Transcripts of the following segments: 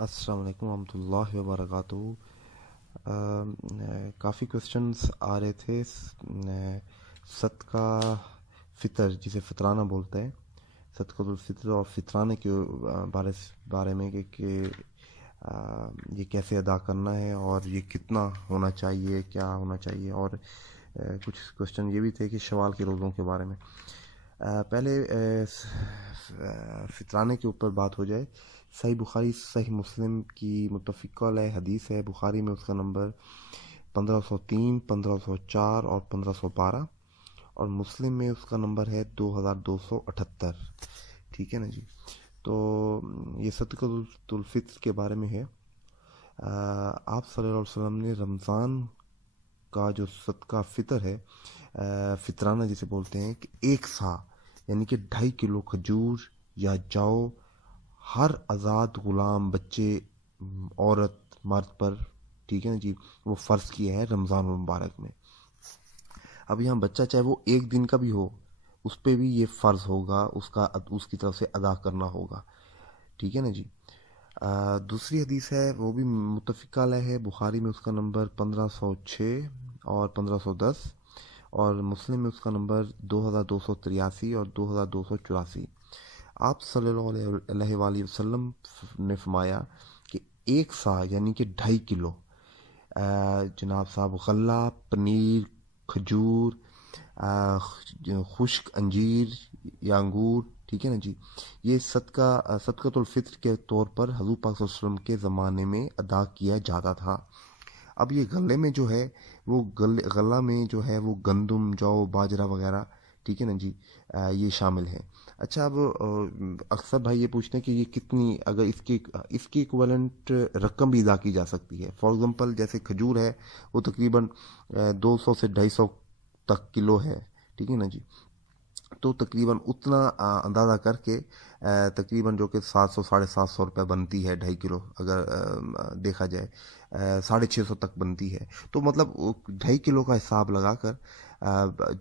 السلام علیکم ورحمۃ اللہ وبرکاتہ۔ کافی کوشچنس آ رہے تھے صدقہ فطر جسے فطرانہ بولتے ہیں، صدقۃ الفطر اور فطرانے کے بارے میں کہ یہ کیسے ادا کرنا ہے اور یہ کتنا ہونا چاہیے، کیا ہونا چاہیے، اور کچھ کوشچن یہ بھی تھے کہ شوال کے روزوں کے بارے میں۔ پہلے فطرانے کے اوپر بات ہو جائے۔ صحیح بخاری صحیح مسلم کی متفقہ علیہ حدیث ہے۔ بخاری میں اس کا نمبر 1503، 1504 اور 1512، اور مسلم میں اس کا نمبر ہے 2278۔ ٹھیک ہے نا جی؟ تو یہ صدقۃ الفطر کے بارے میں ہے۔ آپ صلی اللہ علیہ وسلم نے رمضان کا جو صدقہ فطر ہے، فطرانہ جسے بولتے ہیں، کہ 1 سا یعنی کہ 2.5 کلو کھجور یا جو ہر آزاد غلام، بچے، عورت، مرد پر، ٹھیک ہے نا جی، وہ فرض کیا ہے رمضان المبارک میں۔ اب یہاں بچہ چاہے وہ 1 دن کا بھی ہو، اس پہ بھی یہ فرض ہوگا، اس کی طرف سے ادا کرنا ہوگا۔ ٹھیک ہے نا جی؟ دوسری حدیث ہے، وہ بھی متفقہ علیہ ہے۔ بخاری میں اس کا نمبر 1506 اور 1510، اور مسلم میں اس کا نمبر 2283 اور 2284۔ آپ صلی اللہ علیہ وآلہ وسلم نے فرمایا کہ 1 سا یعنی کہ 2.5 کلو جناب صاحب غلہ، پنیر، کھجور، خشک انجیر یا انگور، ٹھیک ہے نا جی، یہ صدقۃ الفطر کے طور پر حضور پاک صلی اللہ علیہ وسلم کے زمانے میں ادا کیا جاتا تھا۔ اب یہ غلے میں جو ہے، وہ غلہ میں جو ہے وہ گندم، جو، باجرہ وغیرہ، ٹھیک ہے نا جی، یہ شامل ہے۔ اچھا، اب اکثر بھائی یہ پوچھتے ہیں کہ یہ کتنی، اگر اس کی ایکویلنٹ رقم بھی ادا کی جا سکتی ہے۔ فار ایگزامپل جیسے کھجور ہے، وہ تقریباً 200 سے 250 تک کلو ہے، ٹھیک ہے نا جی، تو تقریباً اتنا اندازہ کر کے تقریباً جو کہ 700 750 روپے بنتی ہے 2.5 کلو، اگر دیکھا جائے 650 تک بنتی ہے، تو مطلب 2.5 کلو کا حساب لگا کر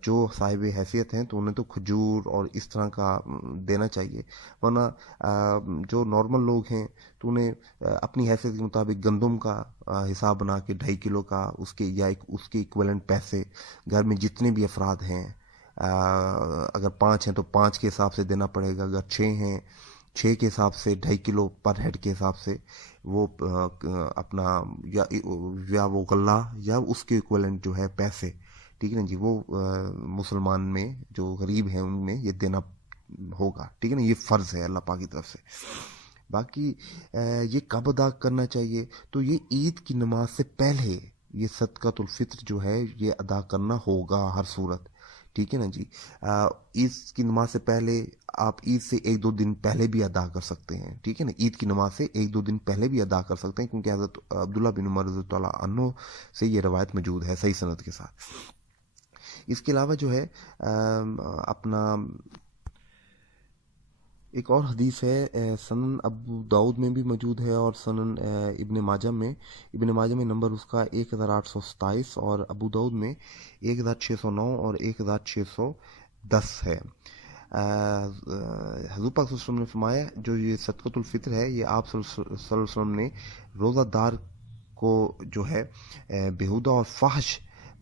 جو صاحب حیثیت ہیں تو انہیں تو کھجور اور اس طرح کا دینا چاہیے، ورنہ جو نارمل لوگ ہیں تو انہیں اپنی حیثیت کے مطابق گندم کا حساب بنا کے 2.5 کلو کا اس کے ایکویلنٹ پیسے گھر میں جتنے بھی افراد ہیں، اگر 5 ہیں تو 5 کے حساب سے دینا پڑے گا، اگر 6 ہیں 6 کے حساب سے 2.5 کلو پر ہیڈ کے حساب سے وہ اپنا یا وہ غلہ یا اس کے ایکویلنٹ جو ہے پیسے، ٹھیک ہے نا جی، وہ مسلمان میں جو غریب ہیں ان میں یہ دینا ہوگا، ٹھیک ہے نا، یہ فرض ہے اللہ پاک کی طرف سے۔ باقی یہ کب ادا کرنا چاہیے؟ تو یہ عید کی نماز سے پہلے یہ صدقۃ الفطر جو ہے یہ ادا کرنا ہوگا ہر صورت، ٹھیک ہے نا جی۔ عید کی نماز سے پہلے آپ عید سے 1-2 دن پہلے بھی ادا کر سکتے ہیں، ٹھیک ہے نا، عید کی نماز سے 1-2 دن پہلے بھی ادا کر سکتے ہیں، کیونکہ حضرت عبداللہ بن عمر رضی اللہ عنہ سے یہ روایت موجود ہے صحیح سند کے ساتھ۔ اس کے علاوہ جو ہے اپنا ایک اور حدیث ہے، سنن ابو داؤد میں بھی موجود ہے، اور سنن ابن ماجہ میں نمبر اس کا 1827، اور ابو داؤد میں 1609 اور 1610 ہے۔ حضور پاک صلی اللہ علیہ وسلم نے فرمایا جو یہ صدقۃ الفطر ہے یہ آپ صلی اللہ علیہ وسلم نے روزہ دار کو جو ہے بیہودہ اور فحش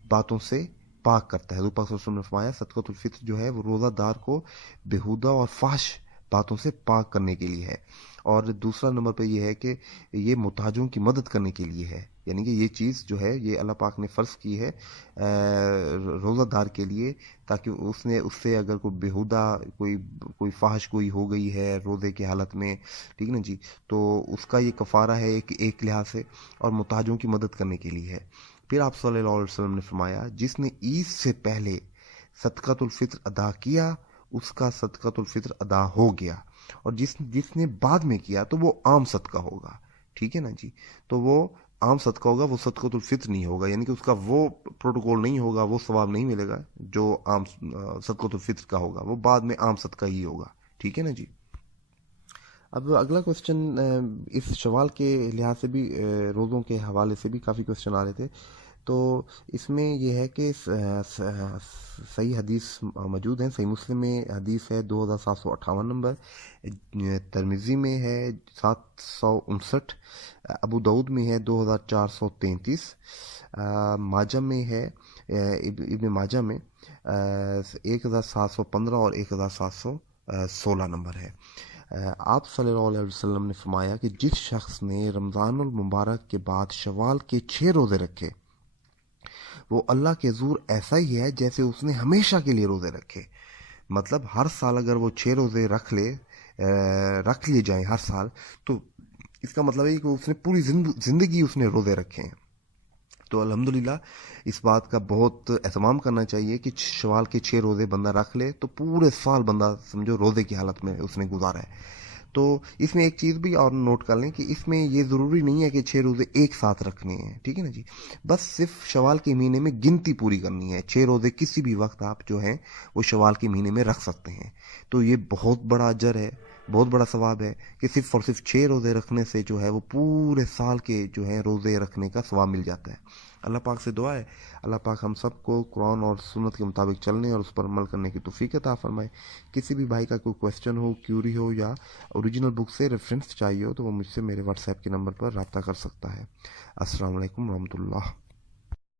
باتوں سے پاک کرتا ہے۔ حضور پاک صلی اللہ علیہ وسلم نے فرمایا صدقۃ الفطر جو ہے وہ روزہ دار کو بیہودہ اور فحش باتوں سے پاک کرنے کے لیے ہے، اور دوسرا نمبر پہ یہ ہے کہ یہ محتاجوں کی مدد کرنے کے لیے ہے، یعنی کہ یہ چیز جو ہے یہ اللہ پاک نے فرض کی ہے روزہ دار کے لیے، تاکہ اس سے اگر کوئی بیہودہ کوئی فحش کوئی ہو گئی ہے روزے کی حالت میں، ٹھیک نا جی، تو اس کا یہ کفارہ ہے ایک لحاظ سے، اور محتاجوں کی مدد کرنے کے لیے ہے۔ پھر آپ صلی اللہ علیہ وسلم نے فرمایا جس نے عید سے پہلے صدقۃ الفطر ادا کیا اس کا صدقۃ الفطر ادا ہو گیا، اور جس نے بعد میں کیا تو وہ عام صدقہ ہوگا، ٹھیک ہے نا جی، تو وہ عام صدقہ ہوگا، وہ صدقۃ الفطر نہیں ہوگا، یعنی کہ اس کا وہ پروٹوکول نہیں ہوگا، وہ ثواب نہیں ملے گا جو عام صدقۃ الفطر کا ہوگا، وہ بعد میں عام صدقہ ہی ہوگا، ٹھیک ہے نا جی۔ اب اگلا کوشچن اس شوال کے لحاظ سے بھی روزوں کے حوالے سے بھی کافی کوشچن آ رہے تھے، تو اس میں یہ ہے کہ صحیح حدیث موجود ہیں. صحیح مسلم میں حدیث ہے 2758 نمبر، ترمذی میں ہے 759، ابو داؤد میں ہے 2433، ماجہ میں ہے ابن ماجہ میں 1715 اور 1716 نمبر ہے. آپ صلی اللہ علیہ وسلم نے فرمایا کہ جس شخص نے رمضان المبارک کے بعد شوال کے 6 روزے رکھے وہ اللہ کے حضور ایسا ہی ہے جیسے اس نے ہمیشہ کے لیے روزے رکھے. مطلب ہر سال اگر وہ 6 روزے رکھ لیے جائیں ہر سال، تو اس کا مطلب ہے کہ اس نے پوری زندگی اس نے روزے رکھے ہیں. تو الحمدللہ اس بات کا بہت اہتمام کرنا چاہیے کہ شوال کے 6 روزے بندہ رکھ لے تو پورے سال بندہ سمجھو روزے کی حالت میں اس نے گزارا ہے. تو اس میں ایک چیز بھی اور نوٹ کر لیں کہ اس میں یہ ضروری نہیں ہے کہ 6 روزے ایک ساتھ رکھنے ہیں، ٹھیک ہے نا جی. بس صرف شوال کے مہینے میں گنتی پوری کرنی ہے. 6 روزے کسی بھی وقت آپ جو ہیں وہ شوال کے مہینے میں رکھ سکتے ہیں. تو یہ بہت بڑا اجر ہے، بہت بڑا ثواب ہے کہ صرف اور صرف 6 روزے رکھنے سے جو ہے وہ پورے سال کے جو ہے روزے رکھنے کا ثواب مل جاتا ہے. اللہ پاک سے دعا ہے اللہ پاک ہم سب کو قرآن اور سنت کے مطابق چلنے اور اس پر عمل کرنے کی توفیق عطا فرمائے. کسی بھی بھائی کا کوئی کویسچن ہو، کیوری ہو یا اوریجنل بک سے ریفرنس چاہیے ہو تو وہ مجھ سے میرے واٹس ایپ کے نمبر پر رابطہ کر سکتا ہے. السلام علیکم ورحمۃ اللہ.